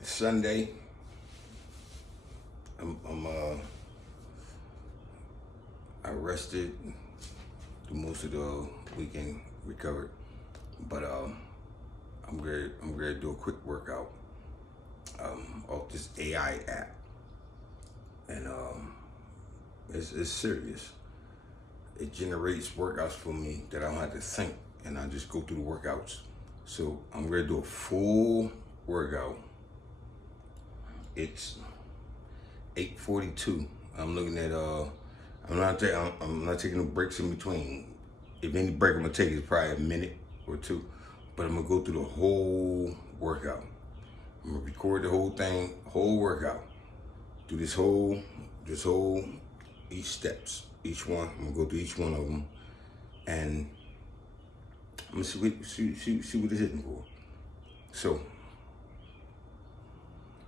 It's Sunday. I rested through most of the weekend, recovered, but I'm ready to do a quick workout off this AI app, and it's serious. It generates workouts for me that I don't have to think, and I just go through the workouts. So I'm ready to do a full workout. It's 8:42. I'm looking at I'm not taking no breaks in between. If any break I'm gonna take is probably a minute or two, but I'm gonna go through the whole workout. I'm gonna record the whole thing, whole workout. Do this whole each steps, each one. I'm gonna go through each one of them, and I'm gonna see what it's hitting for. So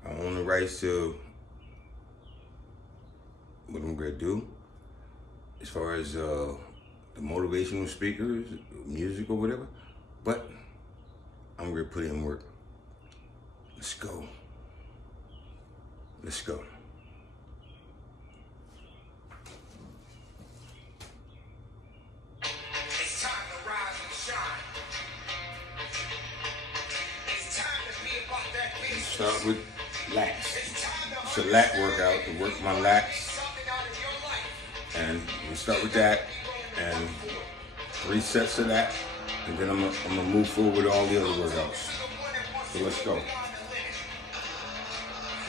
I own the rights to what I'm gonna do as far as the motivational speakers, music or whatever, but I'm gonna put in work. Let's go. Let's go. It's time to rise and shine. It's time to be about that business. Start with lats. It's a lat workout to work my lats. And we start with that and 3 sets of that, and then I'm gonna move forward with all the other workouts. So let's go.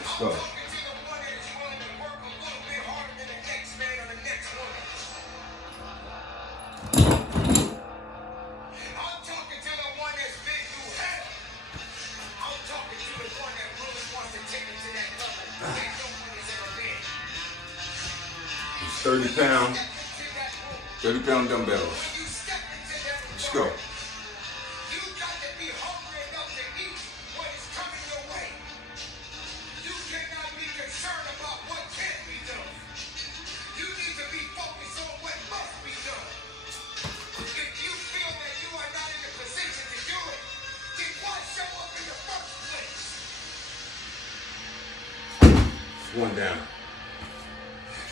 Let's go. It's 30 pound dumbbells. Let's go. One down.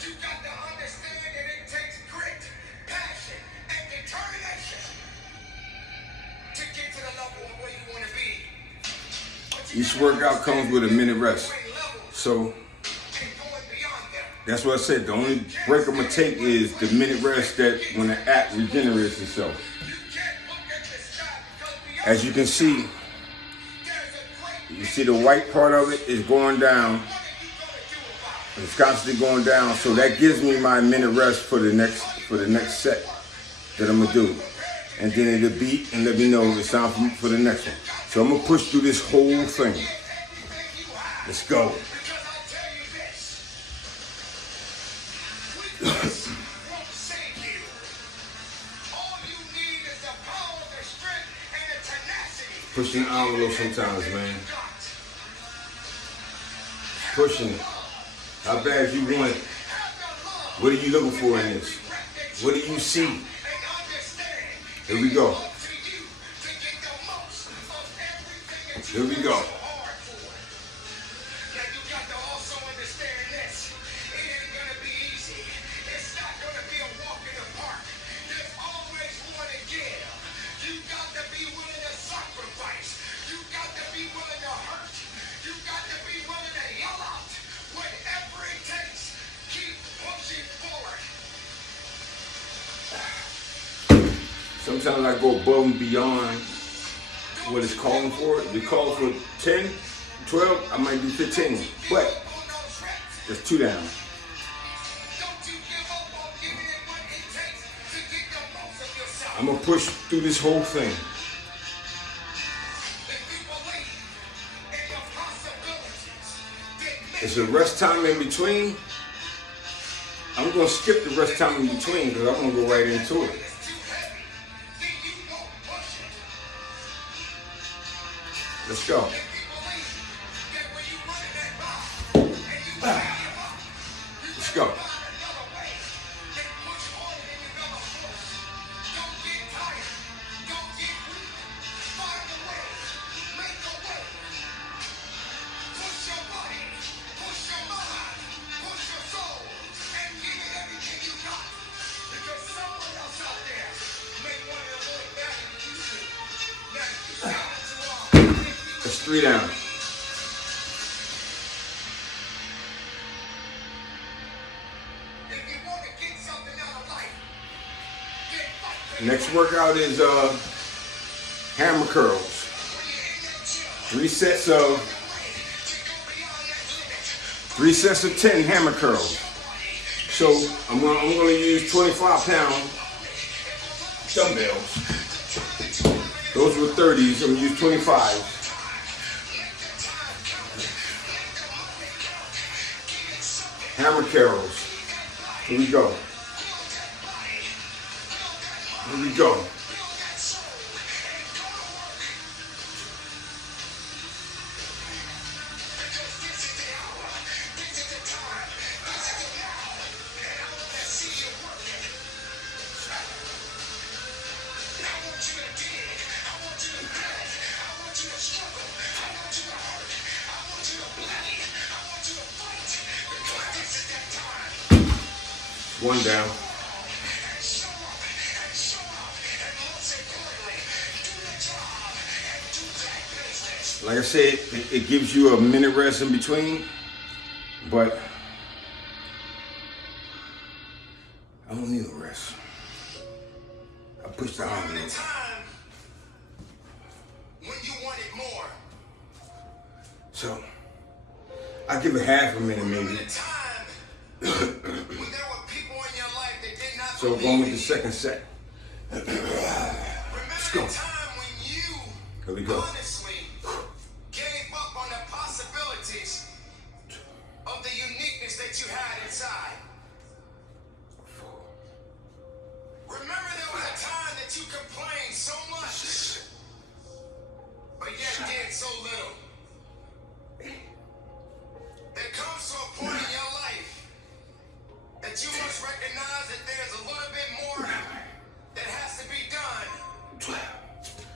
You got to understand that it takes grit, passion, and determination to get to the level of where you want to be. Each workout comes with a minute rest. So that's what I said. The only break I'm gonna take is the minute rest that when the app regenerates itself. As you can see, the white part of it is going down. It's constantly going down, so that gives me my minute rest for the next set that I'm gonna do, and then it'll beat and let me know it's time for the next one. So I'm gonna push through this whole thing. Let's go. Pushing the envelope sometimes, man. Pushing it. How bad you want it? What are you looking for in this? What do you see? Here we go. Here we go. Sometimes I go above and beyond what it's calling for. If it calls for 10, 12, I might do 15. But there's 2 down. I'm gonna push through this whole thing. It's a rest time in between. I'm gonna skip the rest time in between because I'm gonna go right into it. Let's go. Let's go. That's 3 down. If you want to get something out of life, then fight for Next workout is hammer curls. 3 sets of 10 hammer curls. So I'm gonna use 25-pound dumbbells. Those were 30s. I'm gonna use 25s. Hammer curls. Here we go. Here we go. One down. Like I said, it gives you a minute rest in between, but I don't need a rest. I push the envelope. when you wanted more. So I give it half a minute maybe. When there were people in your life that did not So going with the second set. Let's go. The time when you Here we go. honestly gave up on the possibilities of the uniqueness that you had inside. Remember there was a time that you complained so much, but yet did so little. There comes to a point in your life that you must recognize that there's a little bit more that has to be done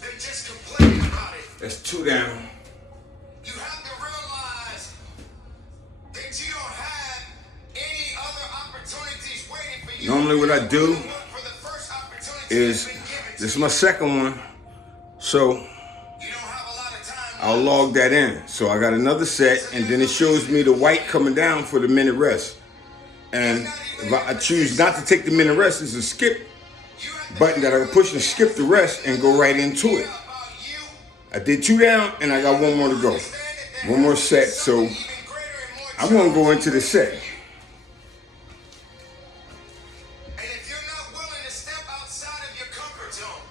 than just complaining about it. That's 2 down. You have to realize that you don't have any other opportunities waiting for you. Normally what I do Look for the first opportunity is, that's been given to this is you. my second one. So You don't have a lot of time. I'll log that in. So I got another set, and then it shows me the white coming down for the minute rest. And if I choose not to take the minute rest, there's a skip button that I can push and skip the rest and go right into it. I did 2 down, and I got 1 more to go. 1 more set, so I'm gonna go into the set. And if you're not willing to step outside of your comfort zone,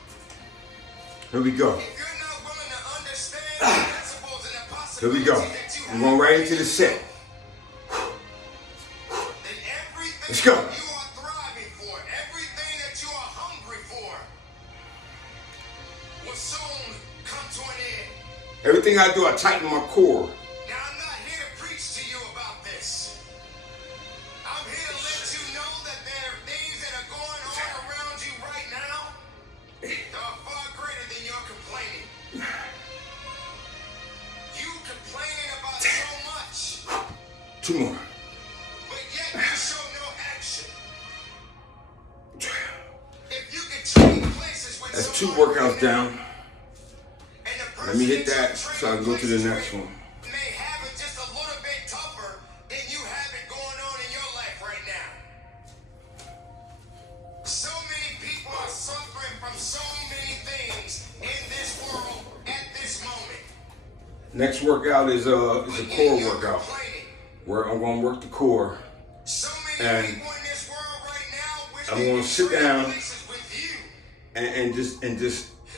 Here we go. if you're not willing to understand the principles and the Here we go. possibilities that you I'm have, going right into the set. then everything Let's go. that you are thriving for, everything that you are hungry for, will soon come to an end. Everything I do, I tighten my core. Now, I'm not here to preach to you about this. I'm here to let you know that there are things that are going on around you right now that are far greater than your complaining. You complaining about so much, 2 more. but yet you show no action. If you could trade places with That's 2 someone workouts down. and the Let me hit person that so I can go to the next one. may have it just a little bit tougher than you have it going on in your life right now. So many people are suffering from so many things in this world at this moment. Next workout is a core You're workout complaining. where I'm gonna work the core. So many And people in this world right now wish I'm they gonna could sit trade down places with you, and just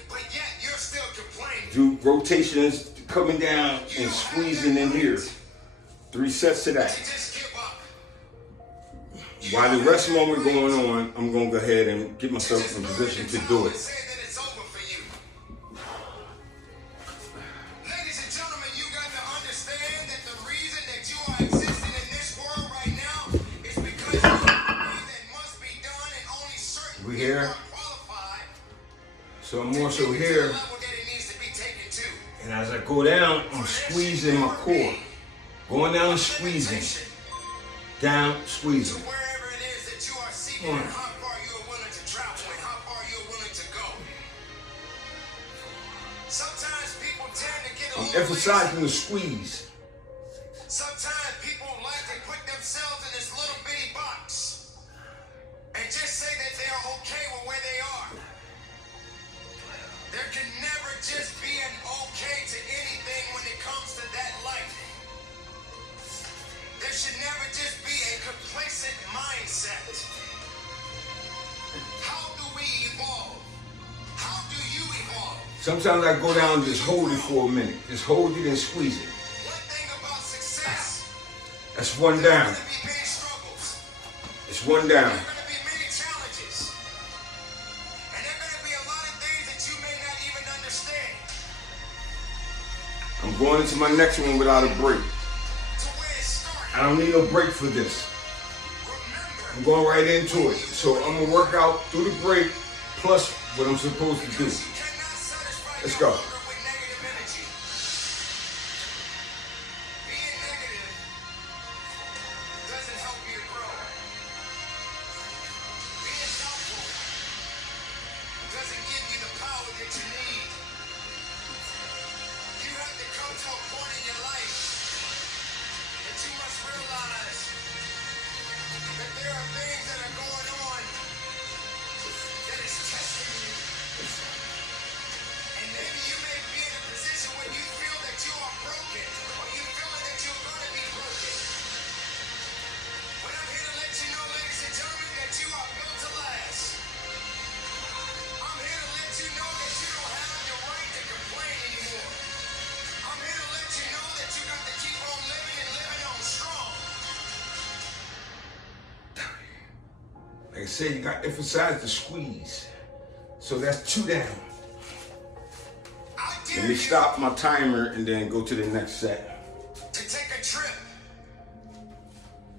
but yet you're still complaining. do rotations coming down and squeezing in here. 3 sets to that. To just give up. While the rest moment going on, I'm gonna go ahead and get myself in position to do it. Say that it's over for you. Ladies and gentlemen, you got to understand that the reason that you are existing in this world right now is because you do things that must be done and only certain We people here? are qualified So I'm more to so take it to the here, level that it needs to be taken to. and as I go down, I'm squeezing my core. Going down and squeezing. Down, squeezing. Wherever it is that you are seeking and how far you are willing to travel and how far you are willing to go. Sometimes people tend to get a I'm emphasizing the squeeze. Sometimes people like to put themselves in this little bitty box and just say that they are okay with where they are. There can never just be an okay to anything when it comes to that life. There should never just be a complacent mindset. How do we evolve? How do you evolve? Sometimes I go down and just hold it for a minute. Just hold it and squeeze it. One thing about success, That's one there are down. going to be many struggles. It's one There down. are going to be many challenges. And there are going to be a lot of things that you may not even understand. I'm going into my next one without a break. To where it started. I don't need no break for this. I'm going right into it. So I'm gonna work out through the break plus what I'm supposed to do. You cannot satisfy Let's your go. hunger with negative energy. Being negative doesn't help you to grow. Being doubtful doesn't give you the power that you need. You have to come to a point in your life that you must realize that there are things that are going on that is testing you. And maybe you may be in a position where you feel that you are broken, or you feel that you're going to be broken. But I'm here to let you know, ladies and gentlemen, that you are built to last. I'm here to let you know that you don't have the right to complain anymore. I'm here to let you know that you got to keep on living and living on strong. Like I said, you got to emphasize the squeeze. So that's two down. I Let dare me you stop my timer and then go to the next set. to take a trip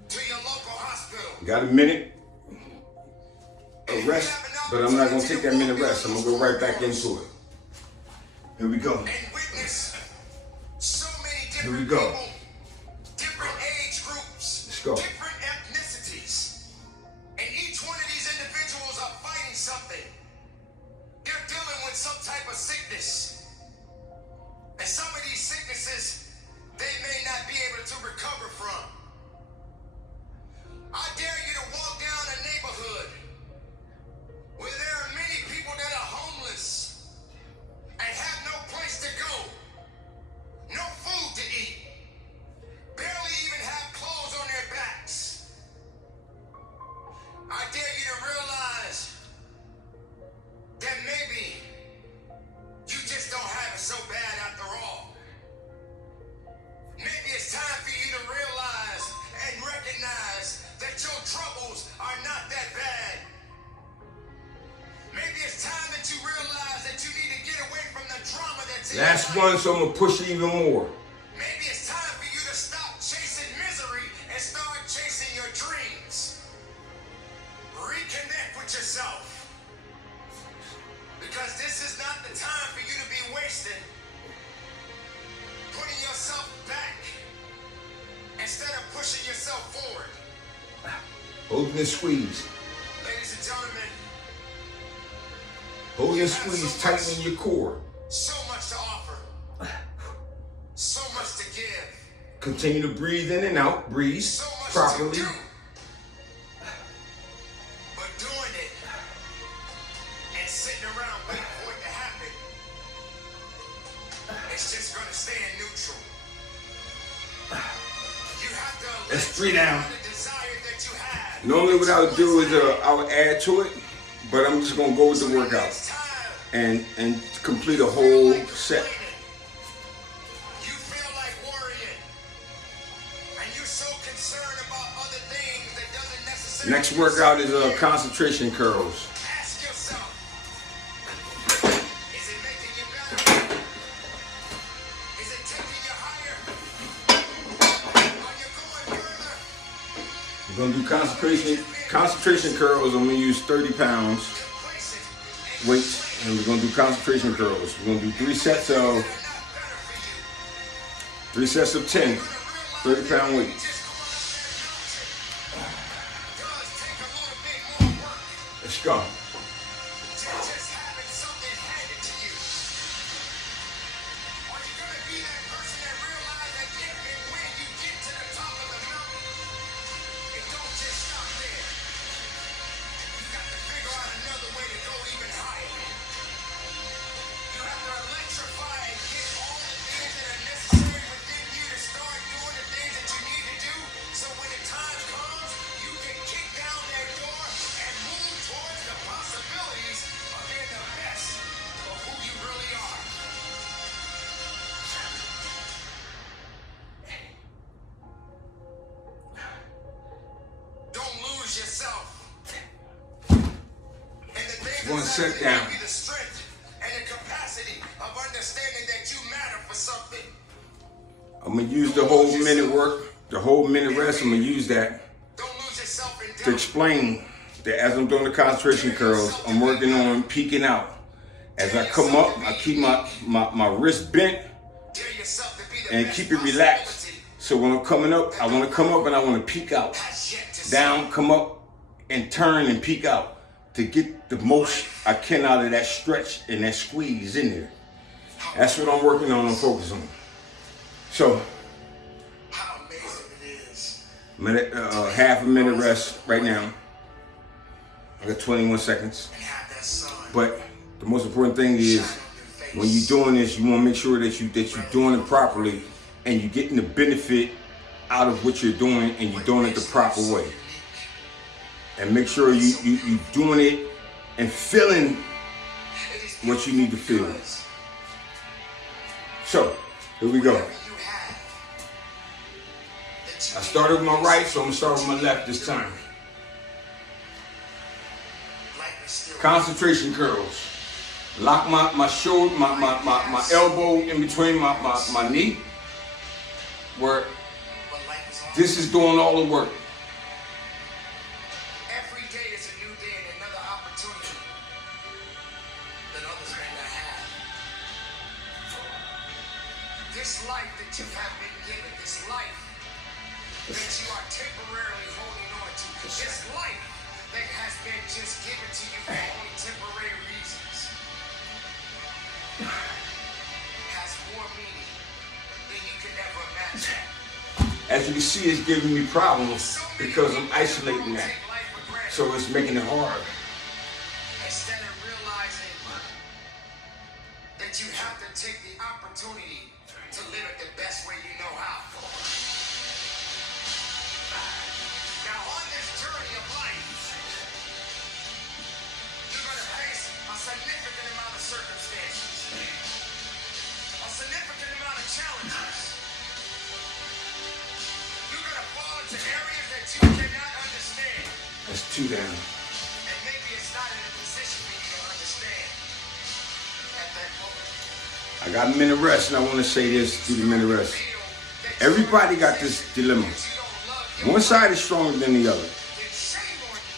to your local hospital. Got a minute of rest, but I'm not gonna take that minute rest. I'm gonna go right back into it. Here we go. And witness so many Here we different go. people, different age groups, Let's go. different ethnicities. And each one of these individuals are fighting something. They're dealing with some type of sickness. And some of these sicknesses, they may not be able to recover from. I dare you to walk down a neighborhood where there are many people that are homeless and have no place to go, no food to eat, barely even have clothes on their backs. I dare you to realize that maybe you just don't have it so bad after all. Maybe it's time for you to realize and recognize that your troubles are not that bad. Maybe it's time that you realize that you need to get away from the drama that's in Last your life. one, so I'm gonna push it even more. Maybe it's time for you to stop chasing misery and start chasing your dreams. Reconnect with yourself. Because this is not the time for you to be wasting putting yourself back instead of pushing yourself forward. Hold and squeeze. Ladies and gentlemen, Hold and squeeze, tighten your core. so much to offer, so much to give, Continue to breathe in and out. Breathe so much properly. to do. But doing it and sitting around waiting for it to happen, it's just gonna stay in neutral. You have to That's let 3 down. the desire that you have. Normally what I would do is I would add to it, but I'm just gonna go with the workout Next time, and complete a whole set. you feel like worrying, and you're so concerned about other things that doesn't necessarily. Next workout is concentration curls. Ask yourself, is it making you better? Is it taking you higher? Are you going further? We're gonna do concentration curls. I'm gonna use 30 pounds Complacent weight, and we're gonna do concentration curls. We're gonna do 3 sets of 10, 30-pound weight. Let's go. Just having something handed to you. Are you gonna be that sit down. The strength and the capacity of understanding that you matter for something. I'm gonna use the whole minute work, the whole minute rest. I'm gonna use that Don't lose yourself in to doubt. explain that as I'm doing the concentration curls, I'm working on peeking out. As I come up, I keep my wrist bent Dare yourself to be the and best keep it relaxed. So when I'm coming up, I want to come up and I want to peek out. has yet to Down, come up, and turn and peek out to get the most I can out of that stretch and that squeeze in there. That's what I'm working on and focus on. So, how amazing it is. half a minute rest right now. I got 21 seconds. And have that sun But the most important thing is when you're doing this, you want to make sure that you're doing it properly and you're getting the benefit out of what you're doing and you're doing it the proper way. And make sure you're doing it and feeling what you need to feel. So, here we go. I started with my right, so I'm going to start with my left this time. Concentration curls. Lock my shoulder, my elbow in between my knee. Where this is doing all the work. Every day is a new day and another opportunity that others may not have. This life that you have been given, this life that you are temporarily holding on to, this life that has been just given to you for only temporary reasons, has more meaning than you could ever imagine. As you can see, it's giving me problems because I'm isolating that. So it's making it hard. Instead of realizing that you have to take the opportunity to live it the best way you know how. Now on this journey of life, you're going to face a significant amount of circumstances, a significant amount of challenges. You're going to fall into areas that you cannot understand. That's 2 down. And maybe it's not in a position for you to understand at that moment. I got a minute rest, and I want to say this through the minute rest. Everybody got this dilemma. One side is stronger than the other.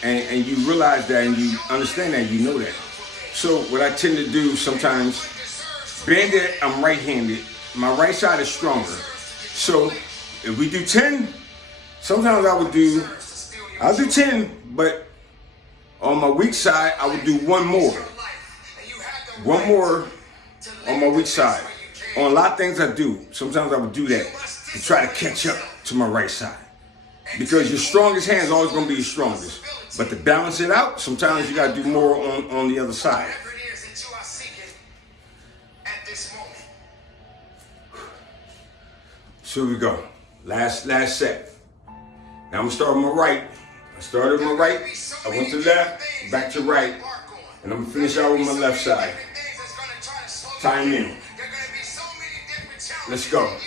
And you realize that and you understand that, you know that. So what I tend to do sometimes, being that I'm right-handed, my right side is stronger. So if we do 10, sometimes I'll do 10, but on my weak side, I would do one more. One more on my weak side. On a lot of things I do, sometimes I would do that to try to catch up to my right side. Because your strongest hand is always going to be your strongest. But to balance it out, sometimes you got to do more on the other side. Whatever it is that you are seeking at this moment. So here we go. Last set. Now I'm going to start with my right. I started with my right. I went to left, back to right. And I'm going to finish out with my left side. Time in. Let's go.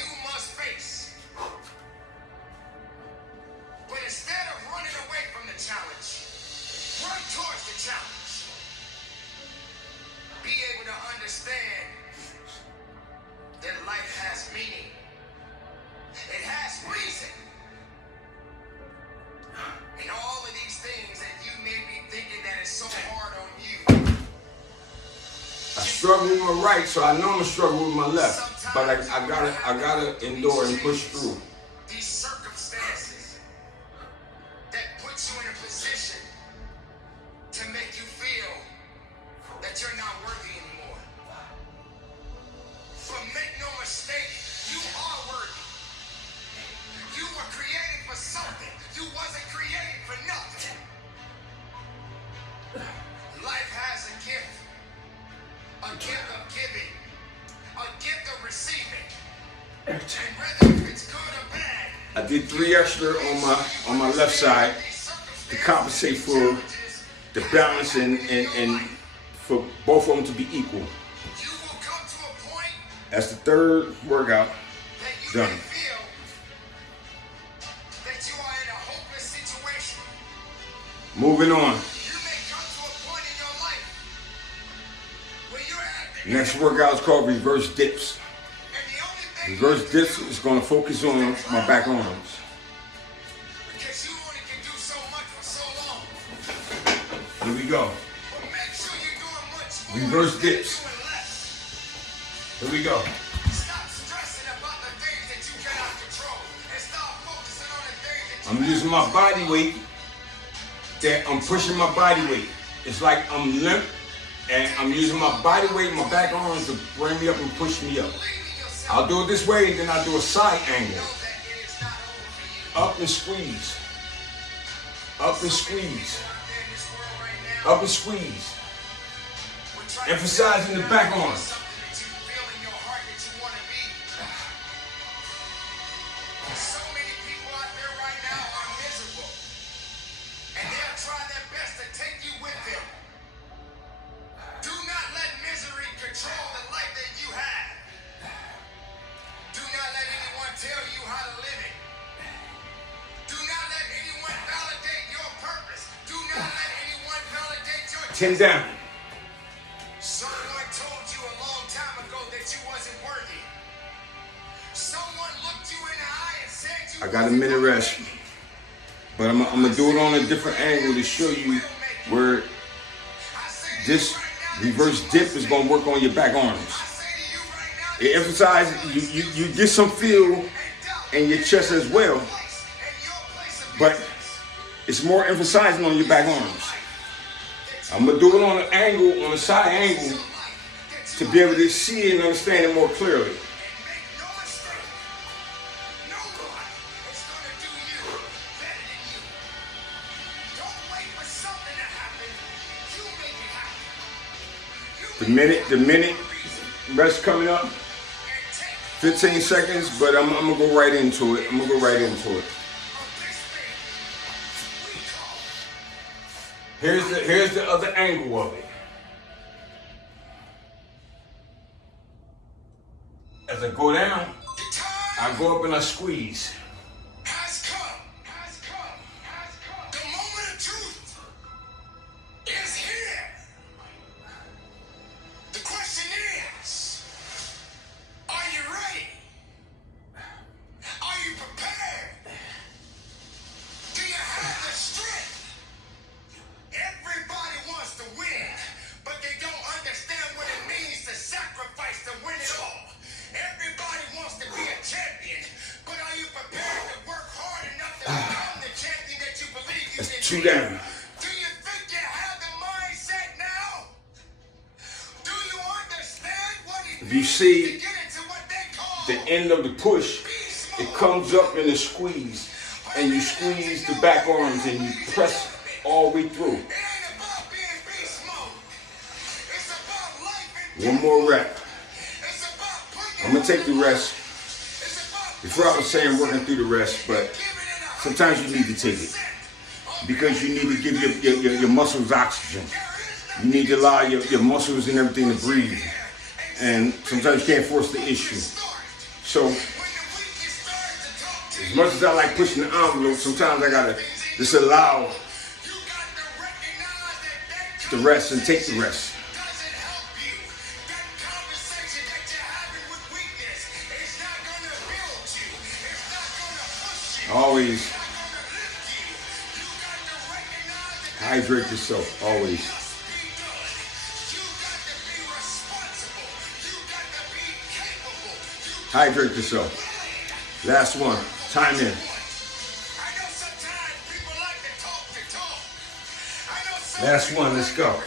But instead of running away from the challenge, run towards the challenge. Be able to understand that life has meaning. It has reason. And all of these things that you may be thinking that is so hard on you. I struggle with my right, so I know I'm gonna struggle with my left. But I gotta endure and push through. These circumstances that put you in a position to make you feel that you're not worthy anymore. But make no mistake, you are worthy. You were created for something. You wasn't created for nothing. Life has a gift of giving, a gift of receiving. And whether it's good or bad, I did 3 extra on my left side to compensate for the balance and for both of them to be equal. you will come to a point That's the 3rd workout. that you Done. may feel that you are in a hopeless situation. Moving on. You may come to a point in your life Next workout is called reverse dips. Reverse dips is going to focus on my back arms. Because you only can do so much for so long. Here we go. But make sure you're doing much more Reverse instead of dips. doing less. Here we go. Stop stressing about the things that you cannot control and start focusing on the things that you I'm using my body weight. I'm pushing my body weight. It's like I'm limp, and I'm using my body weight, my back arms to bring me up and push me up. believe in yourself. I'll do it this way, and then I'll do a side angle. Know that it is not over for you. Up and squeeze. Up and squeeze. Out there in this world right now, Up and squeeze. we're trying to Emphasizing the back arm. something that you feel in your heart that you want to be. So many people out there right now are miserable, and they'll try their best to take you with them. Do not let misery control the life that you have. Do not let anyone tell you how to live it. Do not let anyone validate your purpose. Do not let anyone validate your 10 down. Someone told you a long time ago that you wasn't worthy. Someone looked you in the eye and said you I got a minute rest, but I'm going to do it on a different angle to show you where this reverse dip is going to work on your back arms. It emphasizes, you get some feel in your chest as well, but it's more emphasizing on your back arms. I'm going to do it on an angle, on a side angle, to be able to see it and understand it more clearly. The minute rest coming up, 15 seconds, but I'm going to go right into it. Here's the other angle of it. As I go down, I go up and I squeeze. Has come. The moment of truth is here. The question is, are you ready? Are you prepared? Do you have the strength? Everybody wants to win, but they don't understand what it means to sacrifice to win it all. Everybody wants to be a champion, but are you prepared to work hard enough to become the champion that you believe you That's can 2 be? down. Do you think you have the mindset now? Do you understand what it If you means see to get into what they call the end of the push, it comes up in a squeeze, and you squeeze the back arms and you press all the way through. It ain't about being beast mode. It's about life and One more rep. It's about putting I'm going to take the rest. Before I was saying working through the rest, but sometimes you need to take it because you need to give your muscles oxygen. You need to allow your muscles and everything to breathe. And sometimes you can't force the issue. So as much as I like pushing the envelope, sometimes I got to just allow the rest and take the rest. Always hydrate yourself, always. Hydrate yourself. Last one, time in. Last one, let's go.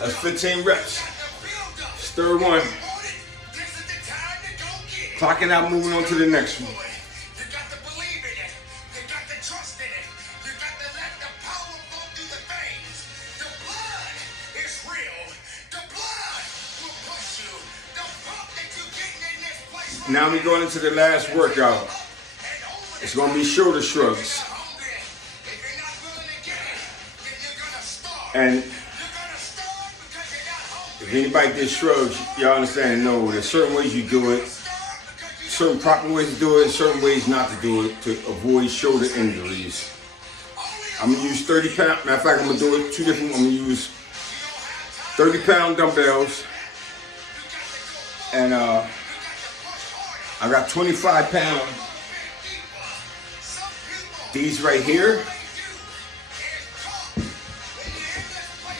That's 15 reps. Third one. Clocking out, moving on to the next one. You got to believe in it. You got to trust in it. You got to let the Now we're going into the last workout. It's going to be shoulder shrugs. And if anybody did shrugs, y'all understand, no, there's certain ways you do it, certain proper ways to do it, certain ways not to do it to avoid shoulder injuries. I'm going to use 30 pound, matter of fact, I'm going to do it two different, I'm going to use 30-pound dumbbells, and I got 25-pound, these right here,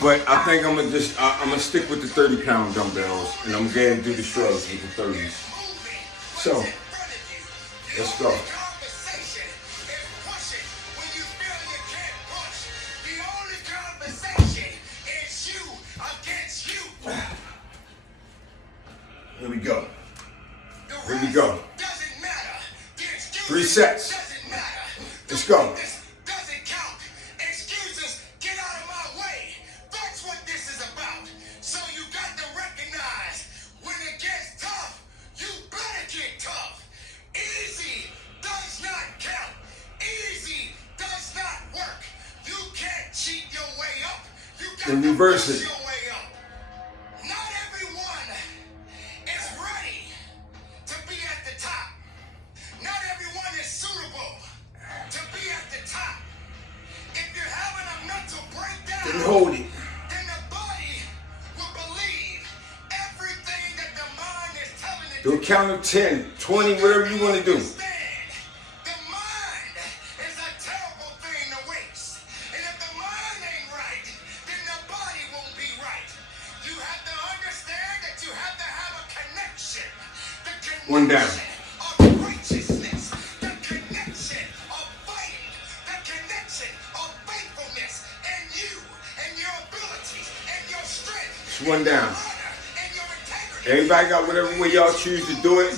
but I think I'm gonna stick with the 30-pound dumbbells, and I'm gonna do the shrugs with the 30s. So, let's go. Here we go. Here we go. 3 sets. Let's go. Excuses, get out of my way. That's what this is about. So you got to recognize when it gets tough, you better get tough. Easy does not count. Easy does not work. You can't cheat your way up. You got Then to reverse push it. your way up. Not everyone is ready to be at the top. Not everyone is suitable to be at the top. If you're having a mental breakdown, Then hold it. then the body will believe everything that the mind is telling it Do a count of 10, 20, whatever you want to do. The mind is a terrible thing to waste. And if the mind ain't right, then the body won't be right. You have to understand that you have to have a connection. The connection One down. of righteousness. The connection of fighting. The connection of faithfulness. And you and your abilities and your strength. It's one down. And your integrity. Everybody got whatever way y'all choose to do it.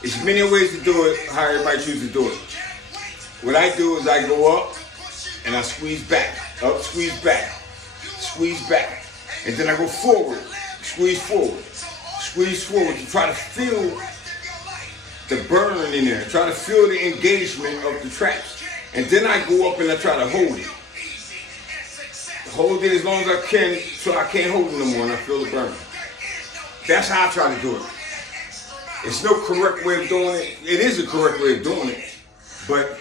There's many ways to do it, how everybody chooses to do it. What I do is I go up and I squeeze back. Up, squeeze back. Squeeze back. And then I go forward. Squeeze forward. Squeeze forward to try to feel the burn in there. Try to feel the engagement of the traps. And then I go up and I try to hold it. Hold it as long as I can so I can't hold it no more and I feel the burn. That's how I try to do it. It's no correct way of doing it. It is a correct way of doing it. But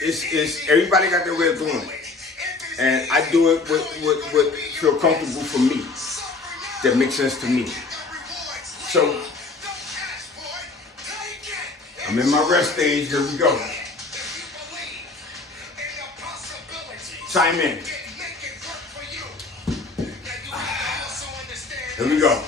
it's everybody got their way of doing it. And I do it what feel comfortable for me. That makes sense to me. So I'm in my rest stage. Here we go. Chime in. Here we go.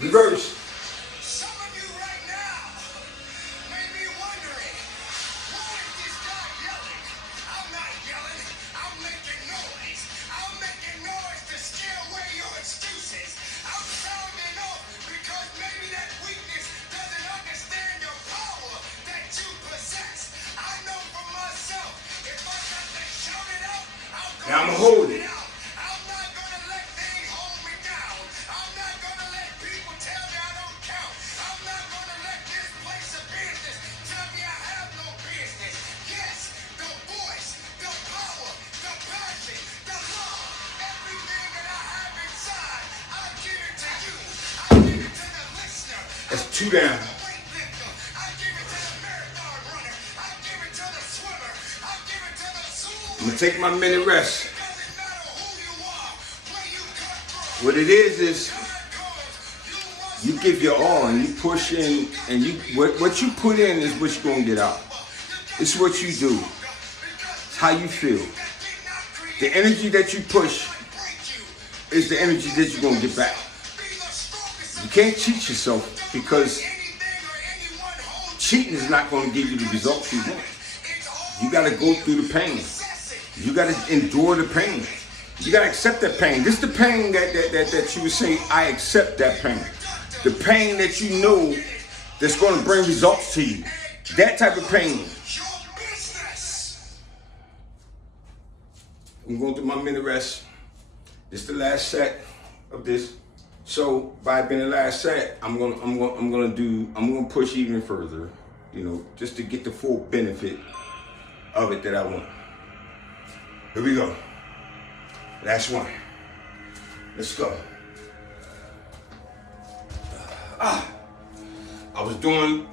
Reverse. Some of you right now may be wondering, why is this guy yelling? I'm not yelling. I'm making noise. I'm making noise to scare away your excuses. I'm sounding off because maybe that weakness doesn't understand your power that you possess. I know for myself, if I got to shout it out, Now I'm going to hold it. I'm not going to let things hold me down. I'm not going to let people tell me I don't count. I'm not going to let this place of business tell me I have no business. Yes, the voice, the power, the passion, the love, everything that I have inside, I give it to you. I give it to the listener. That's 2 down. The weightlifter. I give it to the marathon runner. I give it to the swimmer. I give it to the zoo. I'm going to take my minute rest. Doesn't matter who you are, where you come from. What it is you give your all and you push in, and you what you put in is what you're going to get out. It's what you do. It's how you feel. The energy that you push is the energy that you're going to get back. You can't cheat yourself because cheating is not going to give you the results you want. You gotta go through the pain. You gotta endure the pain. You gotta accept that pain. This is the pain that you would say, I accept that pain. The pain that you know that's gonna bring results to you. That type of pain. I'm going through my mini rest. This is the last set of this. So by being the last set, I'm gonna push even further, you know, just to get the full benefit of it that I want. Here we go. Last one. Let's go. I was doing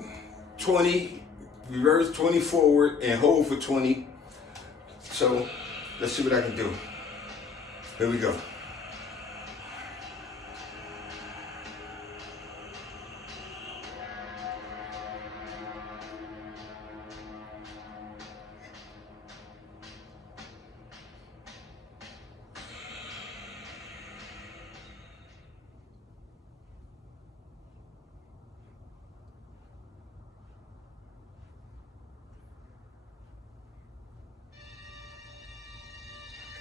20 reverse, 20 forward, and hold for 20. So let's see what I can do. Here we go.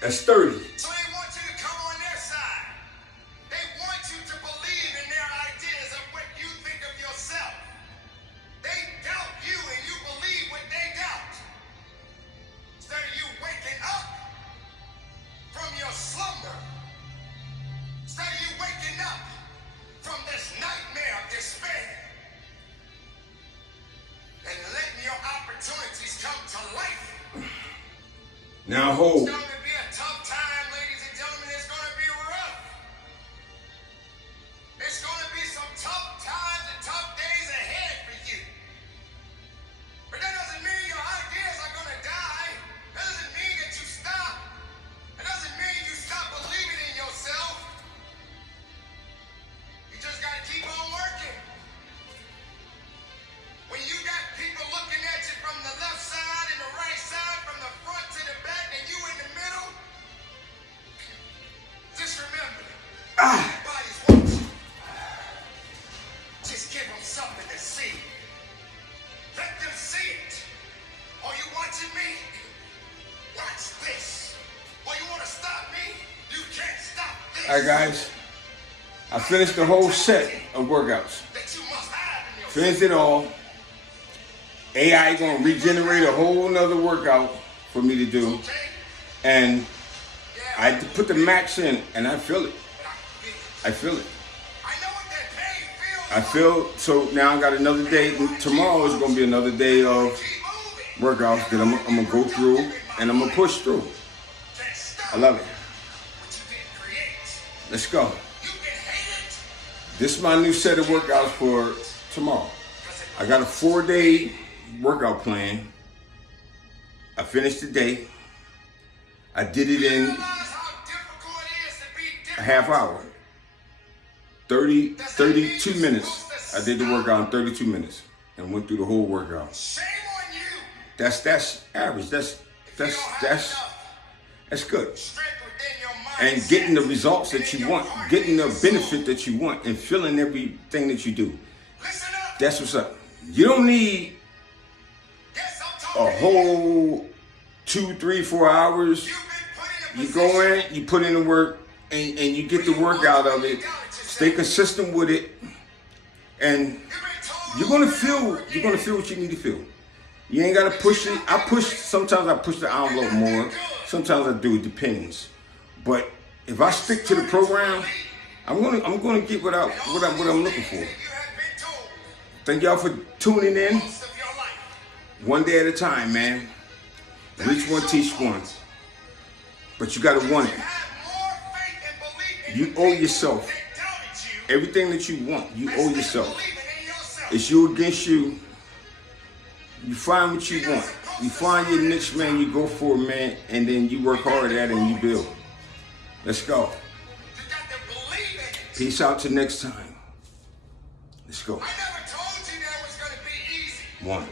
That's 30. So they want you to come on their side. They want you to believe in their ideas of what you think of yourself. They doubt you and you believe what they doubt. Instead of you waking up from your slumber. Instead of you waking up from this nightmare of despair. And letting your opportunities come to life. Now hold. It's going to be a tough time, ladies and gentlemen. It's going to be rough. It's going to be some tough times and tough days ahead for you. But that doesn't mean your ideas are going to die. That doesn't mean that you stop. It doesn't mean you stop believing in yourself. You just got to keep on working. When you got people looking at you from the left side and the right side, from the front to the back, and you in the middle, just remember, everybody's watching. Just give them something to see. Let them see it. Are you watching me? Watch this. Or you want to stop me? You can't stop this. All right, guys. I finished the whole set of workouts. That you must have in your Finished it all. AI gonna regenerate a whole nother workout for me to do. okay? And I put the max in and I feel it. I feel it. I know what that pain feels. I feel, so now I got another day. Tomorrow is gonna be another day of Keep moving. workouts that I'm gonna go through and I'm gonna push through. Can't stop I love it. what you didn't create. Let's go. You can hate it. This is my new set of workouts for tomorrow. I got a 4-day workout plan. I finished the day. I did it in Realize how difficult it is to be a different. half hour. 32 minutes. I did the workout in 32 minutes and went through the whole workout. Shame on you. That's average. That's good. Strength within your mind. And getting the results that you want, getting the benefit that you want, and feeling everything that you do. Listen up. That's what's up. You don't need Yes, I'm talking a to whole 2, 3, 4 hours. you. You've been put in a You position. go in, you put in the work, and you get the work out of it. Stay consistent with it, and You've been told you're gonna over and feel over again. what you need to feel. You ain't gotta push it. Sometimes I push the envelope more. Sometimes I do. It depends. But if I stick to the program, I'm gonna get what I'm looking for. You have been told Thank y'all for tuning in. most of your life. One day at a time, man. Reach one, teach one. But you gotta want it. Have more faith and belief in You the owe people yourself. that doubted you. Everything that you want, you owe Instead of yourself. believing in yourself. It's you against you. You find what you want. You find your niche, man. You go for it, man. And then you work hard at it and you build. Let's go. You got to believe in it. Peace out till next time. Let's go. I never told you that was going to be easy. One.